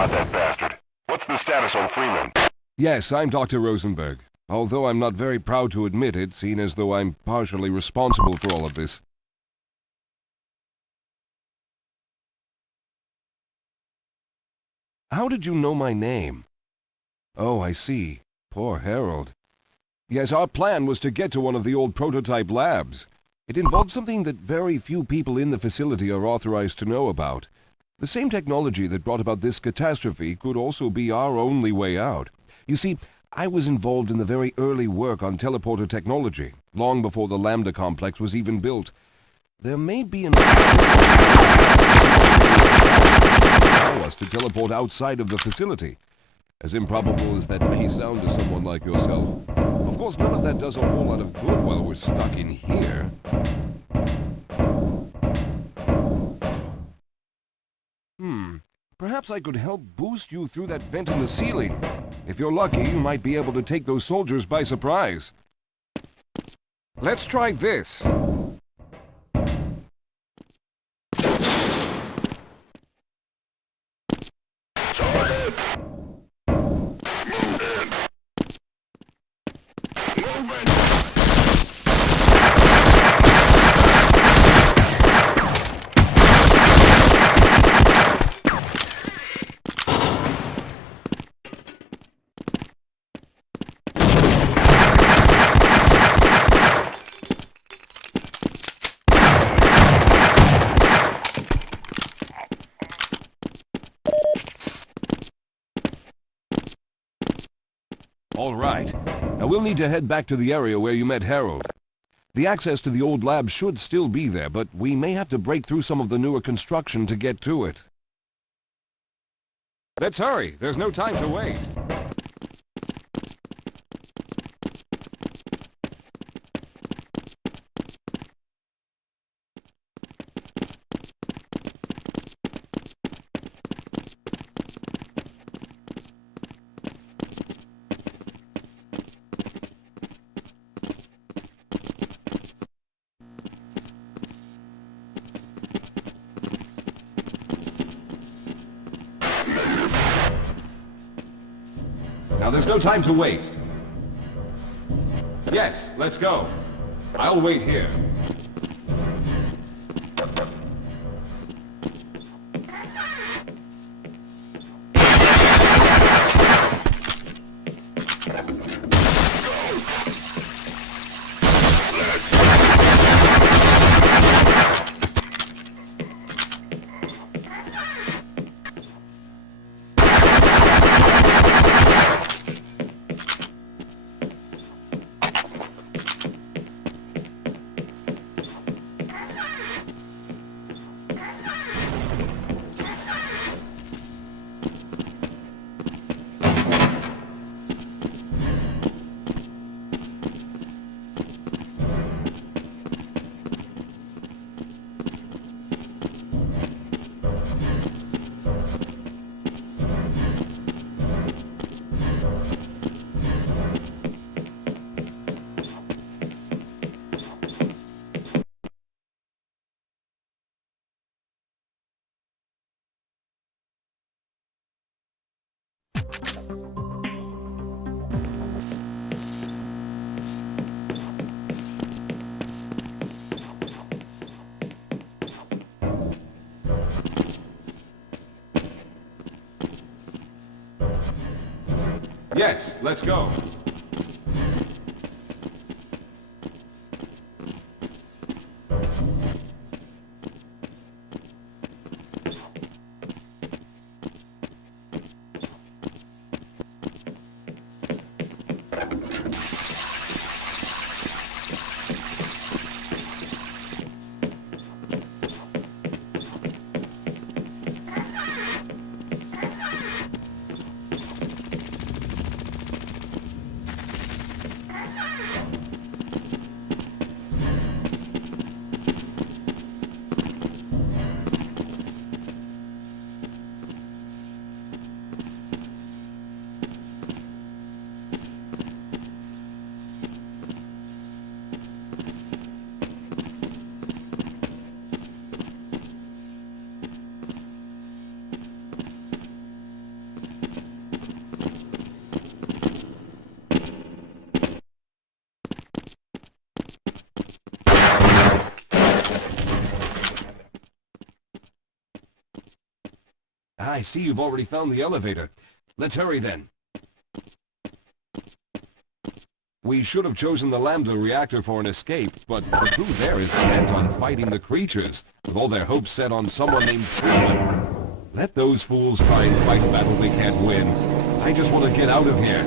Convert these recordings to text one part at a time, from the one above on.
got that bastard. What's the status on Freeman? Yes, I'm Dr. Rosenberg. Although I'm not very proud to admit it, seeing as though I'm partially responsible for all of this. How did you know my name? Oh, I see. Poor Harold. Yes, our plan was to get to one of the old prototype labs. It involved something that very few people in the facility are authorized to know about. The same technology that brought about this catastrophe could also be our only way out. You see, I was involved in the very early work on teleporter technology, long before the Lambda complex was even built. There may be an allow us to teleport outside of the facility. As improbable as that may sound to someone like yourself. Of course, none of that does a whole lot of good while we're stuck in here. Perhaps I could help boost you through that vent in the ceiling. If you're lucky, you might be able to take those soldiers by surprise. Let's try this. All right. Now we'll need to head back to the area where you met Harold. The access to the old lab should still be there, but we may have to break through some of the newer construction to get to it. Let's hurry. There's no time to wait. Now there's no time to waste. Yes, let's go. I'll wait here. Yes, let's go. I see you've already found the elevator. Let's hurry then. We should have chosen the Lambda reactor for an escape, but the crew there is bent on fighting the creatures, with all their hopes set on someone named Freeman. Let those fools try and fight a battle they can't win. I just want to get out of here.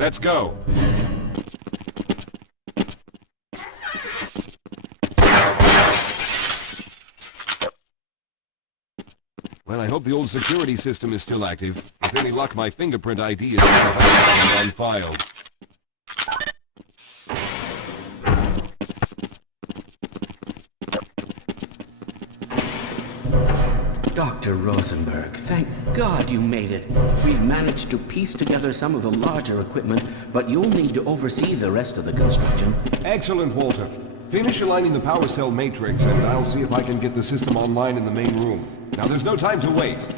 Let's go. Well, I hope the old security system is still active. With any luck, my fingerprint ID is on file. Dr. Rosenberg, thank God you made it. We've managed to piece together some of the larger equipment, but you'll need to oversee the rest of the construction. Excellent, Walter. Finish aligning the power cell matrix, and I'll see if I can get the system online in the main room. Now, there's no time to waste.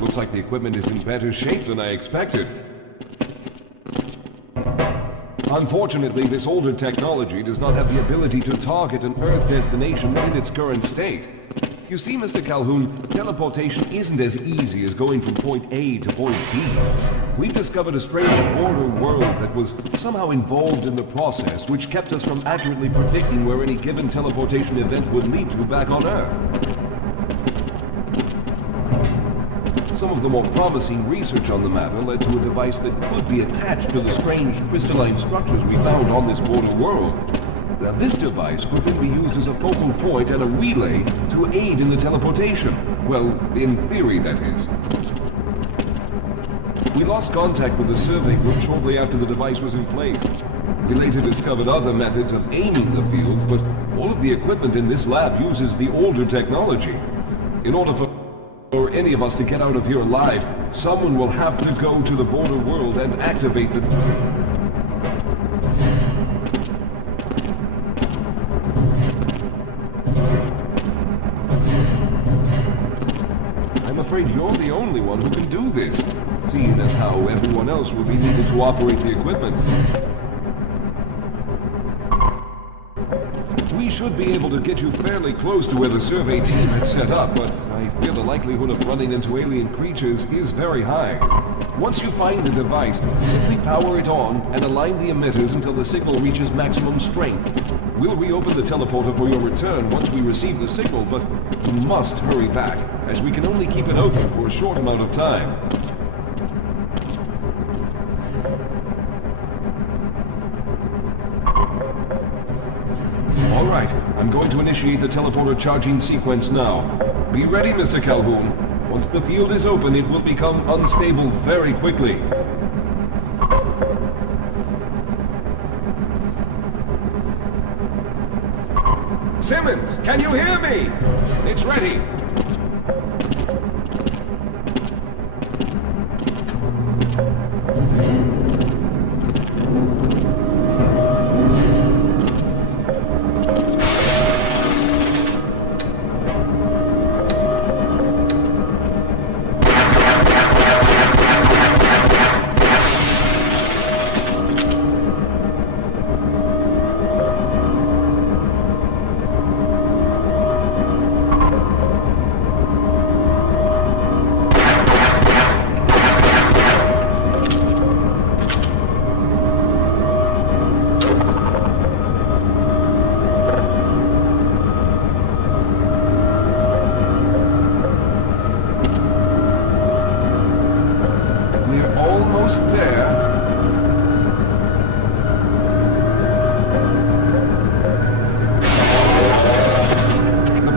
Looks like the equipment is in better shape than I expected. Unfortunately, this older technology does not have the ability to target an Earth destination in its current state. You see, Mr. Calhoun, teleportation isn't as easy as going from point A to point B. We've discovered a strange border world that was somehow involved in the process, which kept us from accurately predicting where any given teleportation event would lead to back on Earth. Some of the more promising research on the matter led to a device that could be attached to the strange crystalline structures we found on this border world. Now, this device could then be used as a focal point and a relay to aid in the teleportation. Well, in theory, that is. We lost contact with the survey group shortly after the device was in place. We later discovered other methods of aiming the field, but all of the equipment in this lab uses the older technology. In order for any of us to get out of here alive, someone will have to go to the border world and activate the... I'm afraid you're the only one who can do this, seeing as how everyone else will be needed to operate the equipment. We should be able to get you fairly close to where the survey team had set up, but I fear the likelihood of running into alien creatures is very high. Once you find the device, simply power it on and align the emitters until the signal reaches maximum strength. We'll reopen the teleporter for your return once we receive the signal, but you must hurry back, as we can only keep it open for a short amount of time. All right, I'm going to initiate the teleporter charging sequence now. Be ready, Mr. Calhoun. Once the field is open, it will become unstable very quickly. Simmons, can you hear me? It's ready.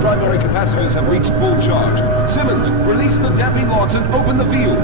primary capacitors have reached full charge. Simmons, release the damping locks and open the field.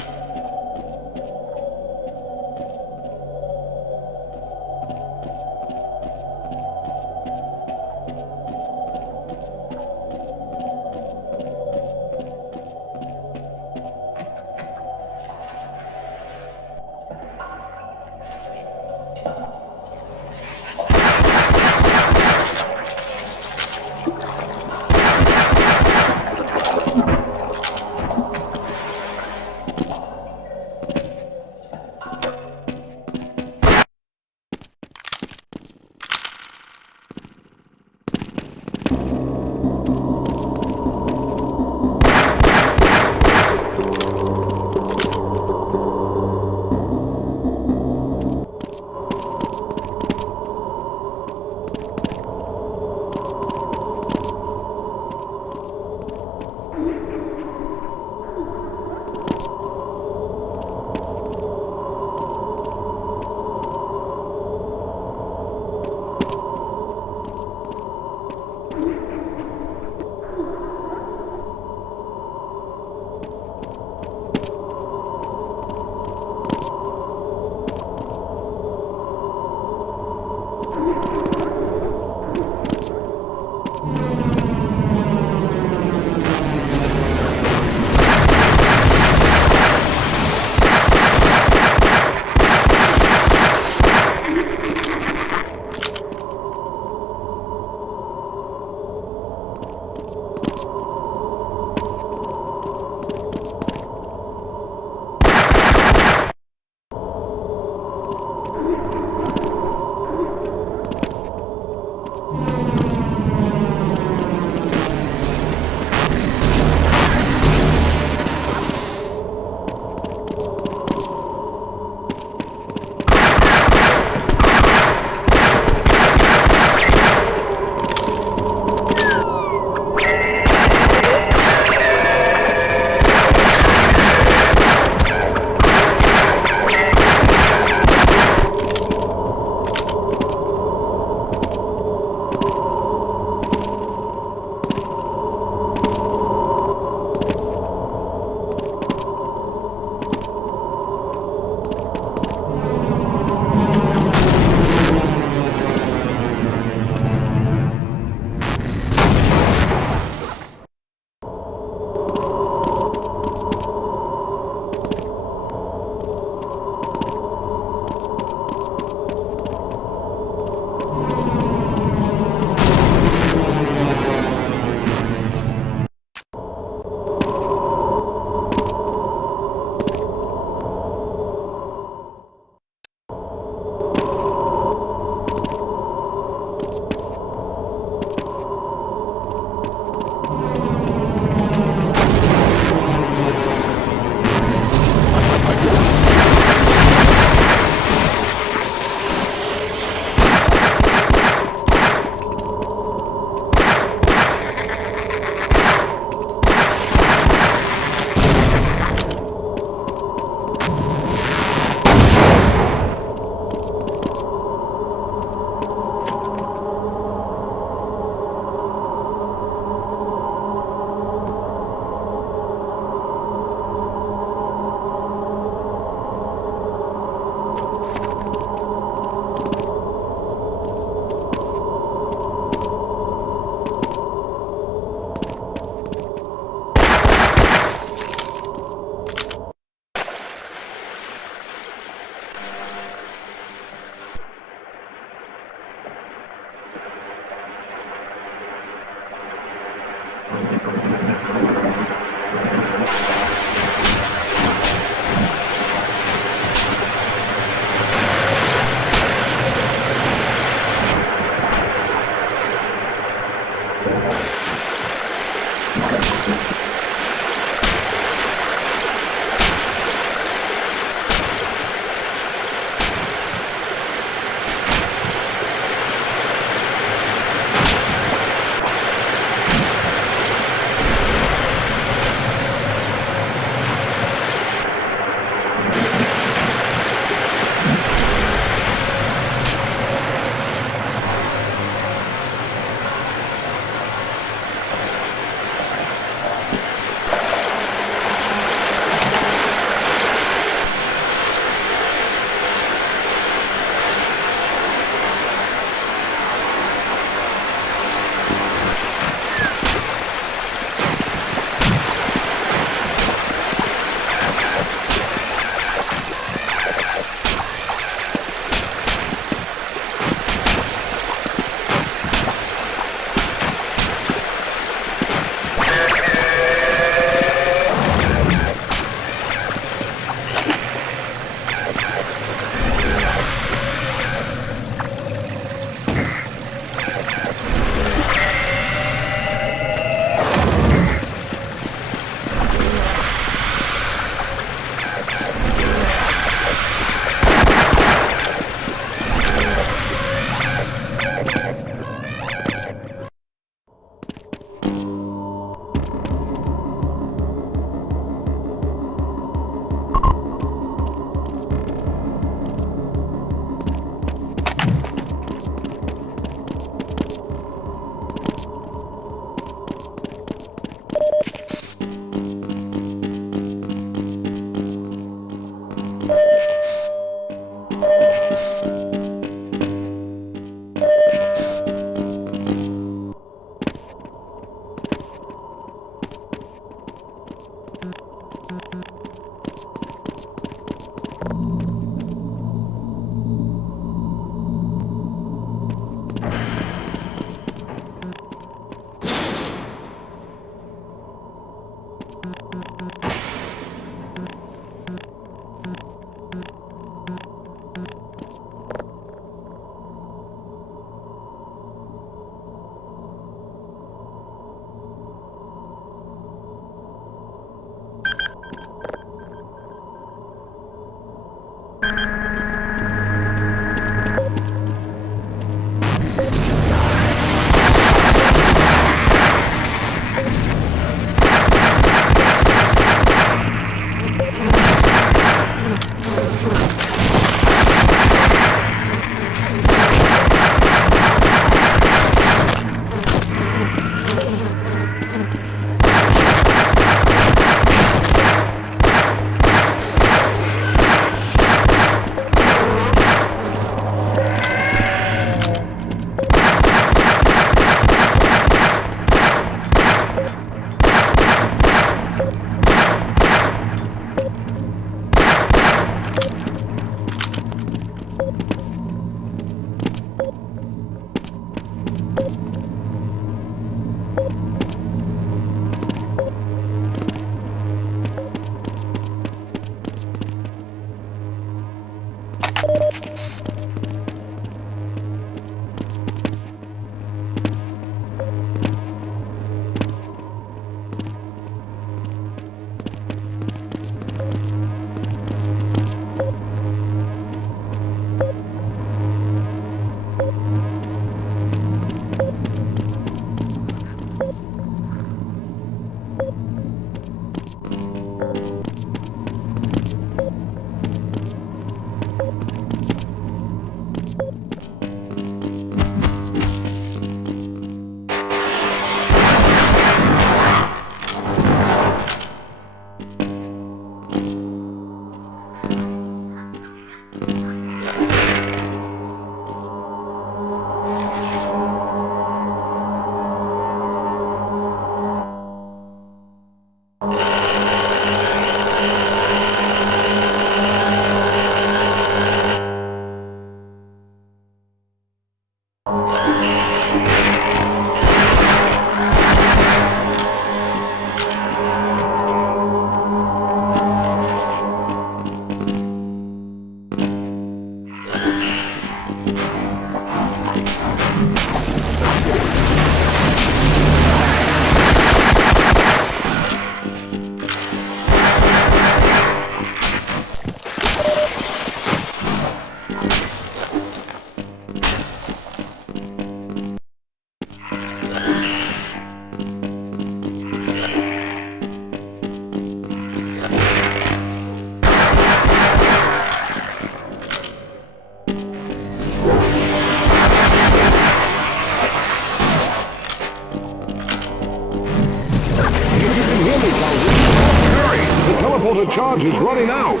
teleporter charge is running out.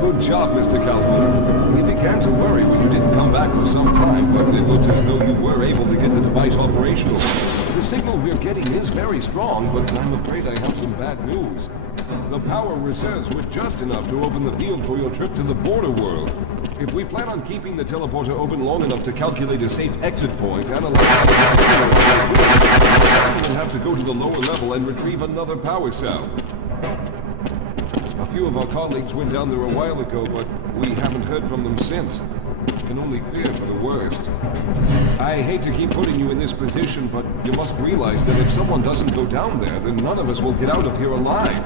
Good job, Mr. Calhoun. We began to worry when you didn't come back for some time, but it looks as though you were able to get the device operational. The signal we're getting is very strong, but I'm afraid I have some bad news. The power reserves were just enough to open the field for your trip to the border world. If we plan on keeping the teleporter open long enough to calculate a safe exit point and allow we'll have to go to the lower level and retrieve another power cell. A few of our colleagues went down there a while ago, but we haven't heard from them since. Can only fear for the worst. I hate to keep putting you in this position, but you must realize that if someone doesn't go down there, then none of us will get out of here alive.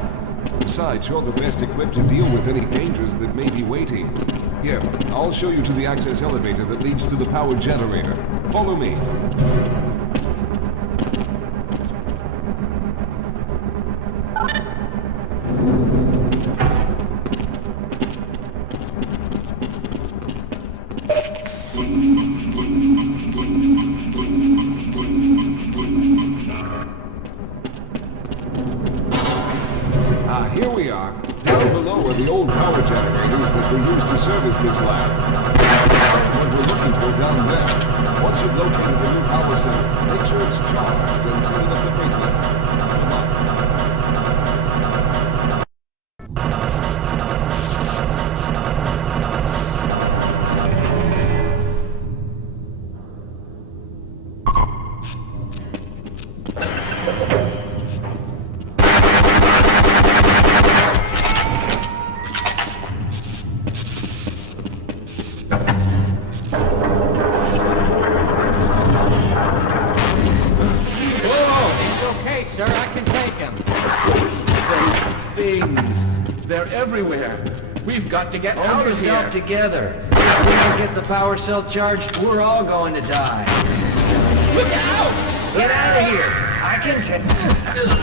Besides, you're the best equipped to deal with any dangers that may be waiting. Here, I'll show you to the access elevator that leads to the power generator. Follow me. Here we are. Down below are the old power generators that we used to service this lab. What we're looking for down there. Once you've located the new power cell, make sure it's charged and set it up the freight line. Come on. Sir, I can take him. Those things. They're everywhere. We've got to get out of here. Together. If we don't get the power cell charged, we're all going to die. Look out! Get out of here! I can take...